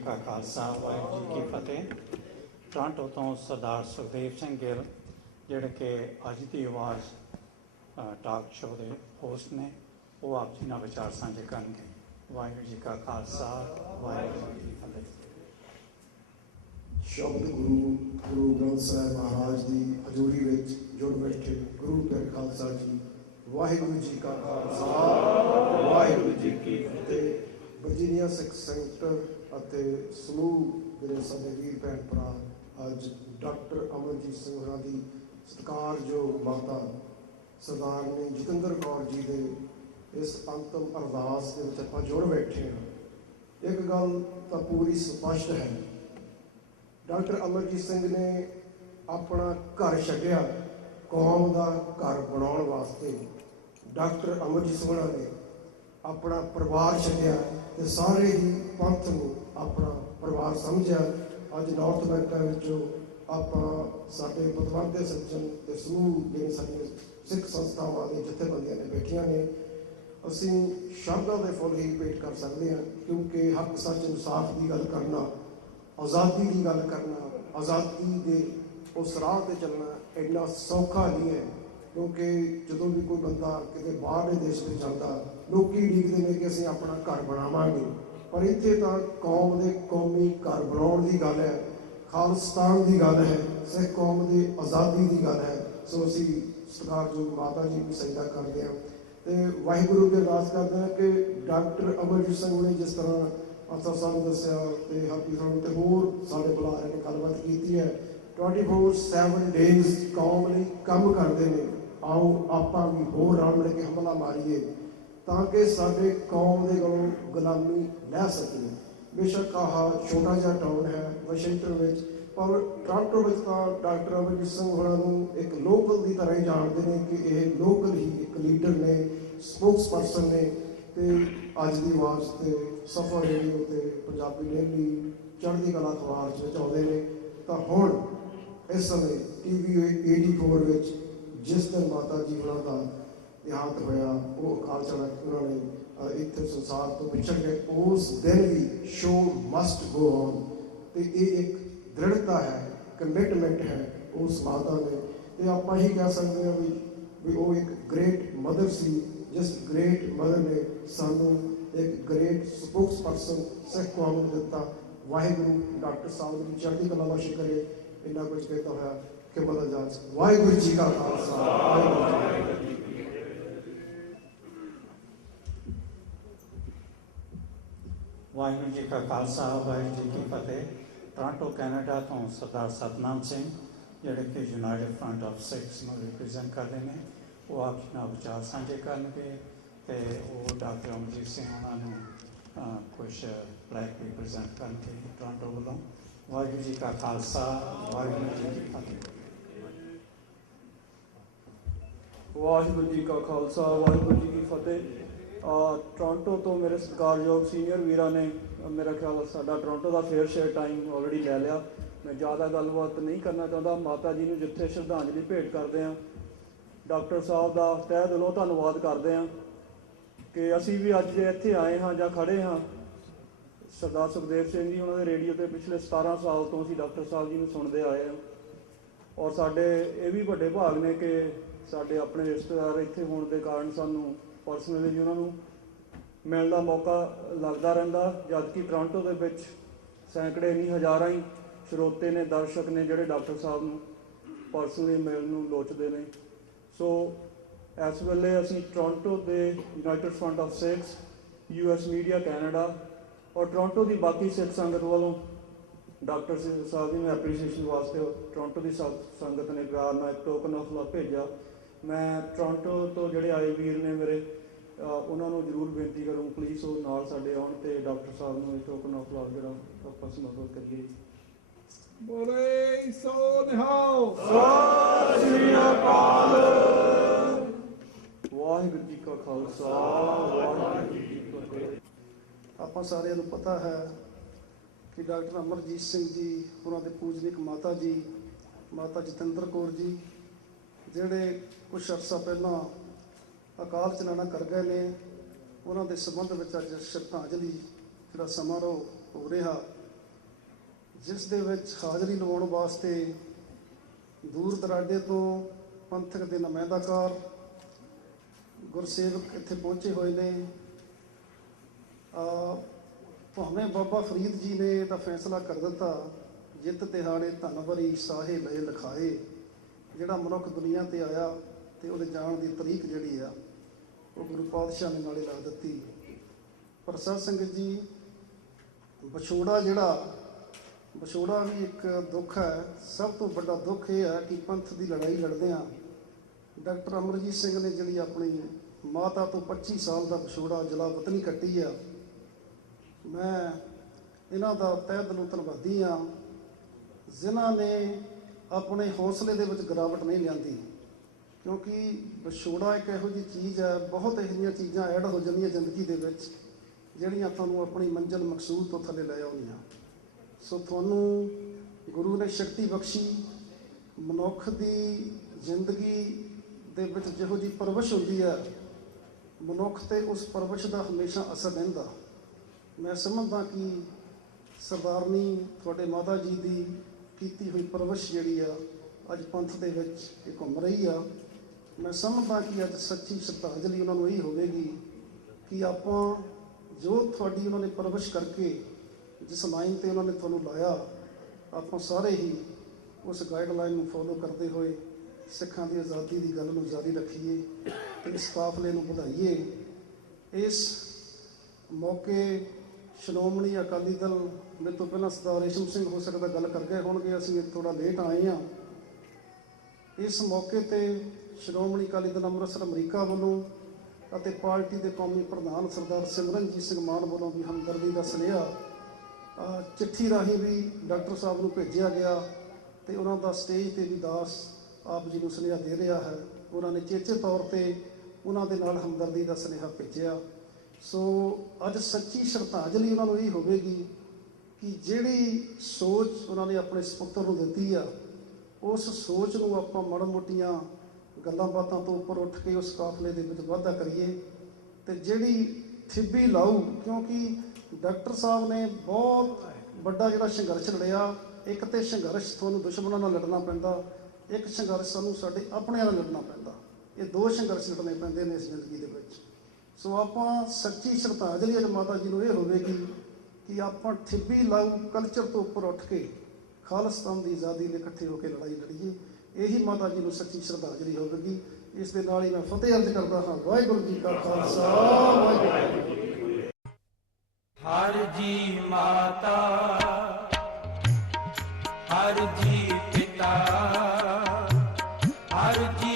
का खालसा वाहिगुरू जी की फतेह। टोरंटो तो सरदार सुखदेव सिंह गिल जिहड़े कि अज की आवाज़ टॉक शो के होस्ट ने, वो आप जी नाल विचार साझे करनगे। वाहिगुरू जी का खालसा वाहिगुरू जी की फतेह। शब्द गुरु ग्रंथ साहिब महाराज की हजूरी में जुड़ बैठे गुरु के खालसा जी, वाहिगुरू जी का खालसा वाहिगुरू जी की फतेह। वर्जीनिया सिख सेंटर ਅਤੇ ਸਮੂਹ ਜਿਹੜੇ ਸਾਡੇ ਵੀਰ ਭੈਣ ਭਰਾ ਅੱਜ ਡਾਕਟਰ ਅਮਰਜੀਤ ਸਿੰਘ ਹੋਰਾਂ ਦੀ ਸਤਿਕਾਰਯੋਗ ਮਾਤਾ ਸਰਦਾਰਨੀ ਜਤਿੰਦਰ ਕੌਰ ਜੀ ਦੇ ਇਸ ਅੰਤਮ ਅਰਦਾਸ ਦੇ ਵਿੱਚ ਆਪਾਂ ਜੁੜ ਬੈਠੇ ਹਾਂ। ਇੱਕ ਗੱਲ ਤਾਂ ਪੂਰੀ ਸਪਸ਼ਟ ਹੈ, ਡਾਕਟਰ ਅਮਰਜੀਤ ਸਿੰਘ ਨੇ ਆਪਣਾ ਘਰ ਛੱਡਿਆ ਕੌਮ ਦਾ ਘਰ ਬਣਾਉਣ ਵਾਸਤੇ। ਡਾਕਟਰ ਅਮਰਜੀਤ ਸਿੰਘ ਨੇ अपना परिवार छड्डिया ते सारे ही पंथ को अपना परिवार समझिया। अज नॉर्थ अमेरिका विचों आपां साडे पतवंते सज्जन ते समूह जिहड़े साडीआं सिख संस्थावां दी जथेबंदियां ने बैठियां ने, असीं शब्दां दे फुल ही भेट कर सकते हैं, क्योंकि हक सच इंसाफ की गल करना, आज़ादी की गल करना, आज़ादी के उस राह पर चलना इन्ना सौखा नहीं है। क्योंकि जो भी कोई बंदा किसी बाहरले देश में जाता, लोग उड़ीकते हैं कि असीं अपना घर बनावांगे, पर इत्थे तां कौम के कौमी घर बनाउण की गल है, खालिस्तान की गल है, सिख कौम की आज़ादी की गल है। सो असीं सत्कारयोग माता जी की सजदा करते हैं तो वाहिगुरू की अरदास करते हैं कि डॉक्टर अमरजीत सिंह ने जिस तरह असा सानूं दस्सिया ते हापी सानूं ते होर साडे बुलारे ने गलबात कीती है, 24/7 डेज़ कौम लई काम करते हैं। आओ आपां भी होर रल मिल के हमला मारीए ताकि साडे कौम दे कोलों गुलामी लै सकीए। बेशक आह छोटा जिहा टाउन है वाशिंगटन में, पर टोरंटो में तो डॉक्टर अमरजीत सिंह होरां नूं एक लोकल की तरह ही जानते हैं कि यह लोकल ही एक लीडर ने, स्पोक्स पर्सन ने। तो अज की आवाज़ से सफर रेडियो से पंजाबी डेली चढ़ती कला अखबार आते हैं। तो हुण इस समय TV 84 जिस दिन माता जी होरां दा देहांत होया, वो अकाल चलत उन्होंने इत्थे संसार तो पिछड़ गए, उस दिन भी शो मस्ट गो ऑन। तो ये एक दृढ़ता है, कमिटमेंट है उस माता में। तो आप ही कह सकते हैं भी वो एक ग्रेट मदर सी, जिस ग्रेट मदर ने सानू एक ग्रेट स्पोक्स पर्सन सिख कौम ने दिता। वाहिगुरू डॉक्टर साहब की चढ़ती कला बख्श करे। इन्ना कुछ कहता हुआ कि बदल जा। वाहिगुरू जी का खालसा वाहिगुरू जी का खालसा वाहिगुरू जी की फतेह। टोरंटो कैनेडा तो सरदार सतनाम सिंह जिहड़े कि यूनाइटेड फ्रंट ऑफ सिक्स में रिप्रजेंट करते हैं, वो आप जी नाल विचार साझे करनगे ते वो डॉक्टर अमरजीत सिंह उन्होंने कुछ ब्लैक रिप्रजेंट करनगे टोरंटो वालों। वाहिगुरू जी का खालसा वाहिगुरू जी की फतेह। वाहिगुरू जी का खालसा वाहिगुरू जी की फतेह। टोरंटो तो मेरे सत्कारयोग सीनियर वीर ने मेरा ख्याल साडा टोरंटो का फेयर शेयर टाइम ऑलरेडी लै लिया। मैं ज़्यादा गलबात नहीं करना चाहता। माता जी ने जिथे श्रद्धांजलि भेंट करते हैं, डॉक्टर साहब का तह दिलों धन्यवाद करते हैं कि असी भी अज जे इत्थे आए हाँ जां खड़े हाँ, सरदार सुखदेव सिंह जी उन्होंने रेडियो पर पिछले 17 साल तो असी डॉक्टर साहब जी को सुनते आए हैं। और साडे ये भी बड़े भाग ने कि साडे अपने रिश्तेदार इत्थे होने के कारण सानू पर्सनली उन्होंने मिलने का मौका लगता रहिंदा, जबकि टोरंटो के विच सैकड़े नहीं हज़ारां ही श्रोते ने, दर्शक ने जिहड़े डॉक्टर साहब नूं पर्सनली मिलण लोचते हैं। सो इस वेले असीं टोरंटो के United front of six, US media Canada और टोरंटो की बाकी सिख संगत वालों डॉक्टर साहब जी ने एप्रीसीएशन वास्ते टोरंटो की संगत ने प्यार नाल एक टोकन ऑफ लव भेजा। मैं टोरंटो तो जोड़े आए वीर ने मेरे उन्होंने जरूर बेनती करूँ प्लीज़ वो नाल साडे आउण ते डॉक्टर साहब नूं टोकन ऑफ लव जिहड़ा आपां समर्पित करिए। बोले सो निहाल सत श्री अकाल। वाहिगुरू जी का खालसा वाहिगुरू जी की फतेह। आपां सारिआं नूं पता है कि डॉक्टर अमरजीत सिंह जी उन्होंने पूजनिक माता जी माता जतिंदर कौर जी ਜਿਹੜੇ कुछ अरसा पहला अकाल चलाना कर गए ने, उन्होंने संबंध में अज श्रद्धांजलि जोड़ा समारोह हो रहा ਜਿਸ ਦੇ ਵਿੱਚ ਹਾਜ਼ਰੀ ਲਵਾਉਣ ਵਾਸਤੇ ਦੂਰ ਦਰਾਡੇ ਤੋਂ ਪੰਥਕ ਦੇ ਨੁਮਾਇੰਦਾਕਾਰ ਗੁਰਸੇਵਕ ਇੱਥੇ ਪਹੁੰਚੇ ਹੋਏ ਨੇ। ਭਾਵੇਂ ਬਾਬਾ ਫਰੀਦ ਜੀ ਨੇ ਇਹਦਾ ਫੈਸਲਾ ਕਰ ਦਿੱਤਾ, ਜਿੱਤ ਤਿਹਾੜੇ ਧਨ ਭਰੀ ਸਾਹੇ ਲਏ ਲਿਖਾਏ। ਜਿਹੜਾ ਮਨੁੱਖ ਦੁਨੀਆ ਤੇ ਆਇਆ ਤੇ ਉਹਦੇ ਜਾਣ ਦੀ ਤਰੀਕ ਜਿਹੜੀ ਆ ਉਹ ਗੁਰੂ ਪਾਤਸ਼ਾਹ ਨੇ ਨਾਲੇ ਲਾ ਦਿੱਤੀ। ਪਰ ਸਾਧ ਸੰਗਤ ਜੀ, ਵਿਛੋੜਾ ਵੀ ਇੱਕ ਦੁੱਖ ਹੈ। ਸਭ ਤੋਂ ਵੱਡਾ ਦੁੱਖ ਇਹ ਹੈ ਕਿ ਪੰਥ ਦੀ ਲੜਾਈ ਲੜਦੇ ਆ ਡਾਕਟਰ ਅਮਰਜੀਤ ਸਿੰਘ ਨੇ ਜਿਹੜੀ ਆਪਣੀ ਮਾਤਾ ਤੋਂ 25 ਸਾਲ ਦਾ ਵਿਛੋੜਾ ਜਲਾ ਵਤਨੀ ਕੱਟੀ ਆ। ਮੈਂ ਇਹਨਾਂ ਦਾ ਤਹਿ ਦਿਲੋਂ ਧੰਨਵਾਦੀ ਆ, ਜਿਨ੍ਹਾਂ ਨੇ ਆਪਣੇ ਹੌਸਲੇ ਦੇ ਵਿੱਚ ਗਿਰਾਵਟ ਨਹੀਂ ਲਿਆਂਦੀ। ਕਿਉਂਕਿ ਵਿਛੋੜਾ ਇੱਕ ਇਹੋ ਜਿਹੀ ਚੀਜ਼ ਹੈ, ਬਹੁਤ ਇਹੋ ਜਿਹੀਆਂ ਚੀਜ਼ਾਂ ਐਡ ਹੋ ਜਾਂਦੀਆਂ ਜ਼ਿੰਦਗੀ ਦੇ ਵਿੱਚ ਜਿਹੜੀਆਂ ਤੁਹਾਨੂੰ ਆਪਣੀ ਮੰਜ਼ਿਲ ਮਕਸੂਦ ਤੋਂ ਥੱਲੇ ਲੈ ਆਉਂਦੀਆਂ। ਸੋ ਤੁਹਾਨੂੰ ਗੁਰੂ ਨੇ ਸ਼ਕਤੀ ਬਖਸ਼ੀ। ਮਨੁੱਖ ਦੀ ਜ਼ਿੰਦਗੀ ਦੇ ਵਿੱਚ ਜਿਹੋ ਜਿਹੀ ਪਰਵਿਸ਼ ਹੁੰਦੀ ਹੈ, ਮਨੁੱਖ ਤੇ ਉਸ ਪਰਵਿਸ਼ ਦਾ ਹਮੇਸ਼ਾ ਅਸਰ ਰਹਿੰਦਾ। ਮੈਂ ਸਮਝਦਾ ਕਿ ਸਰਦਾਰਨੀ ਤੁਹਾਡੇ ਮਾਤਾ ਜੀ ਦੀ ਕੀਤੀ ਹੋਈ ਪਰਵਿਸ਼ ਜਿਹੜੀ ਆ ਅੱਜ ਪੰਥ ਦੇ ਵਿੱਚ ਇਹ ਘੁੰਮ ਰਹੀ ਆ। ਮੈਂ ਸਮਝਦਾ ਕਿ ਅੱਜ ਸੱਚੀ ਸ਼ਰਧਾਂਜਲੀ ਉਹਨਾਂ ਨੂੰ ਇਹ ਹੋਵੇਗੀ ਕਿ ਆਪਾਂ ਜੋ ਤੁਹਾਡੀ ਉਹਨਾਂ ਨੇ ਪਰਵਿਸ਼ ਕਰਕੇ ਜਿਸ ਲਾਈਨ ਤੇ ਉਹਨਾਂ ਨੇ ਤੁਹਾਨੂੰ ਲਾਇਆ, ਆਪਾਂ ਸਾਰੇ ਹੀ ਉਸ ਗਾਈਡਲਾਈਨ ਨੂੰ ਫੋਲੋ ਕਰਦੇ ਹੋਏ ਸਿੱਖਾਂ ਦੀ ਆਜ਼ਾਦੀ ਦੀ ਗੱਲ ਨੂੰ ਜਾਰੀ ਰੱਖੀਏ ਤੇ ਇਸ ਕਾਫਲੇ ਨੂੰ ਵਧਾਈਏ। ਇਸ ਮੌਕੇ ਸ਼੍ਰੋਮਣੀ ਅਕਾਲੀ ਦਲ, ਮੇਰੇ ਤੋਂ ਪਹਿਲਾਂ ਸਰਦਾਰ ਰੇਸ਼ਮ ਸਿੰਘ ਹੋ ਸਕਦਾ ਗੱਲ ਕਰ ਗਏ ਹੋਣਗੇ, ਅਸੀਂ ਥੋੜਾ ਲੇਟ ਆਏ ਹਾਂ। ਇਸ ਮੌਕੇ ਤੇ ਸ਼੍ਰੋਮਣੀ ਅਕਾਲੀ ਦਲ ਅੰਮ੍ਰਿਤਸਰ ਅਮਰੀਕਾ ਵੱਲੋਂ ਅਤੇ ਪਾਰਟੀ ਦੇ ਕੌਮੀ ਪ੍ਰਧਾਨ ਸਰਦਾਰ ਸਿਮਰਨਜੀਤ ਸਿੰਘ ਮਾਨ ਵੱਲੋਂ ਵੀ ਹਮਦਰਦੀ ਦਾ ਸੁਨੇਹਾ ਚਿੱਠੀ ਰਾਹੀਂ ਵੀ ਡਾਕਟਰ ਸਾਹਿਬ ਨੂੰ ਭੇਜਿਆ ਗਿਆ ਤੇ ਉਹਨਾਂ ਦਾ ਸਟੇਜ ਤੇ ਵੀ ਦਾਸ ਆਪ ਜੀ ਨੂੰ ਸੁਨੇਹਾ ਦੇ ਰਿਹਾ ਹੈ। ਉਹਨਾਂ ਨੇ ਚੇਚੇ ਤੌਰ ਤੇ ਉਹਨਾਂ ਦੇ ਨਾਲ ਹਮਦਰਦੀ ਦਾ ਸੁਨੇਹਾ ਭੇਜਿਆ। ਸੋ ਅੱਜ ਸੱਚੀ ਸ਼ਰਧਾਂਜਲੀ ਉਹਨਾਂ ਨੂੰ ਇਹ ਹੋਵੇਗੀ ਕਿ ਜਿਹੜੀ ਸੋਚ ਉਹਨਾਂ ਨੇ ਆਪਣੇ ਸਪੁੱਤਰ ਨੂੰ ਦਿੱਤੀ ਆ, ਉਸ ਸੋਚ ਨੂੰ ਆਪਾਂ ਮਾੜਾ ਮੋਟੀਆਂ ਗੱਲਾਂ ਬਾਤਾਂ ਤੋਂ ਉੱਪਰ ਉੱਠ ਕੇ ਉਸ ਕਾਫਲੇ ਦੇ ਵਿੱਚ ਵਾਧਾ ਕਰੀਏ ਤੇ ਜਿਹੜੀ ਥਿੱਬੀ ਲਾਊ, ਕਿਉਂਕਿ ਡਾਕਟਰ ਸਾਹਿਬ ਨੇ ਬਹੁਤ ਵੱਡਾ ਜਿਹੜਾ ਸੰਘਰਸ਼ ਲੜਿਆ। ਇੱਕ ਤੇ ਸੰਘਰਸ਼ ਤੁਹਾਨੂੰ ਦੁਸ਼ਮਣਾਂ ਨਾਲ ਲੜਨਾ ਪੈਂਦਾ, ਇੱਕ ਸੰਘਰਸ਼ ਸਾਨੂੰ ਸਾਡੇ ਆਪਣਿਆਂ ਨਾਲ ਲੜਨਾ ਪੈਂਦਾ। ਇਹ ਦੋ ਸੰਘਰਸ਼ ਲੜਨੇ ਪੈਂਦੇ ਨੇ ਇਸ ਜ਼ਿੰਦਗੀ ਦੇ ਵਿੱਚ। ਸੋ ਆਪਾਂ ਸੱਚੀ ਸ਼ਰਧਾਂਜਲੀ ਅੱਜ ਮਾਤਾ ਜੀ ਨੂੰ ਇਹ ਹੋਵੇਗੀ ਕਿ ਆਪਾਂ ਥਿੱਬੀ ਲਾਊ ਕਲਚਰ ਤੋਂ ਉੱਪਰ ਉੱਠ ਕੇ ਖਾਲਿਸਤਾਨ ਦੀ ਆਜ਼ਾਦੀ ਲਈ ਇਕੱਠੇ ਹੋ ਕੇ ਲੜਾਈ ਲੜੀਏ। ਇਹੀ ਮਾਤਾ ਜੀ ਨੂੰ ਸੱਚੀ ਸ਼ਰਧਾਂਜਲੀ ਹੋਵੇਗੀ। ਇਸ ਦੇ ਨਾਲ ਹੀ ਮੈਂ ਫਤਿਹ ਅਰਜ਼ ਕਰਦਾ ਹਾਂ। ਵਾਹਿਗੁਰੂ ਜੀ ਕਾ ਖਾਲਸਾ, ਵਾਹਿਗੁਰੂ ਜੀ ਕੀ ਫਤਿਹ। ਹਰ ਜੀ ਮਾਤਾ, ਹਰ ਜੀ ਪਿਤਾ, ਹਰ ਜੀ